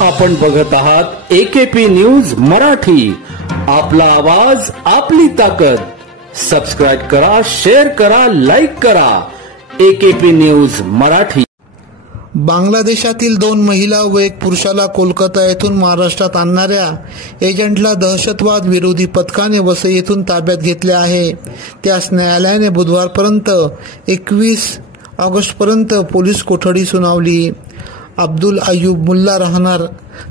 आपण बघत आहात AKP न्यूज मराठी, आपला आवाज आपली ताकद। सबस्क्राइब करा, शेअर करा, लाईक करा। AKP news Marathi. बांगलादेशातील 2 महिला व 1 पुरुषाला कोलकाता येथून महाराष्ट्रात आणणाऱ्या एजंटला दहशतवाद विरोधी पथकाने वसई येथून ताब्यात घेतले आहे। त्यास न्यायालयाने बुधवारपर्यंत 21 ऑगस्टपर्यंत पोलीस कोठडी सुनावली। अब्दुल अय्यूब मुल्ला राहणार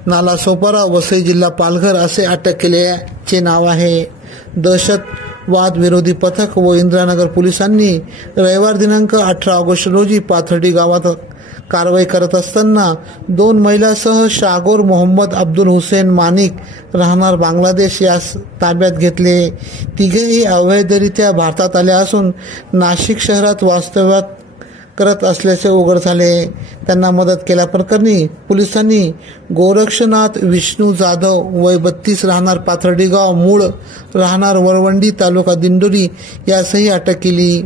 नालासोपारा, वसई जिल्हा पालघर असे अटक केल्याचे नाव आहे। दहशतवाद विरोधी पथक व इंदिरानगर पोलिसांनी रविवार दिनांक 18 ऑगस्ट रोजी पाथर्डी गावात कारवाई करत असताना 2 महिलांसह शागोर मोहम्मद अब्दुल हुसेन मानिक राहणार बांगलादेश यास ताब्यात घेतले। तिघेही अवैधरित्या भारतात आले असून नाशिक शहरात वास्तव्यात करत असल्याचे उघड झाले। त्यांना मदत केल्याप्रकरणी पोलिसांनी गोरक्षनाथ विष्णू जाधव वय 32 राहणार पाथर्डी गाव, मूळ राहणार वरवंडी तालुका दिंडोरी यासही अटक केली।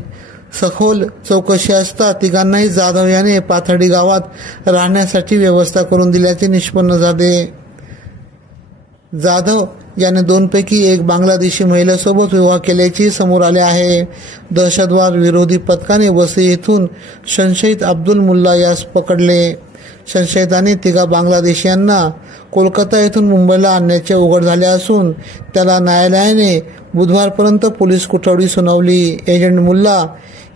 सखोल चौकशी असता तिघांनाही जाधव याने पाथर्डी गावात राहण्यासाठी व्यवस्था करून दिल्याचे निष्पन्न झाले। जाधव याने 2 पैकी 1 बांगलादेशी महिलेसोबत विवाह केल्याचे समोर आले आहे। दहशतवाद विरोधी पथकाने वसई येथून संशयित अब्दुल मुल्ला यास पकडले। संशयितांनी 3 बांगलादेशीयांना कोलकाता येथून मुंबईला आणण्याचे उघड झाले असून त्याला न्यायालयाने बुधवारपर्यंत पोलीस कोठडी सुनावली। एजंट मुल्ला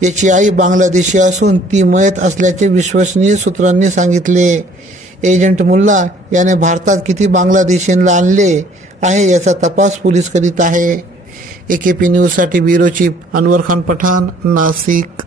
याची आई बांगलादेशी असून ती मयत असल्याचे विश्वसनीय सूत्रांनी सांगितले। एजंट मुल्ला याने भारतात किती बांगलादेशींना आणले आहे याचा तपास पोलीस करीत आहे। AKP न्यूजसाठी ब्युरो चीफ अनवर खान पठाण, नाशिक।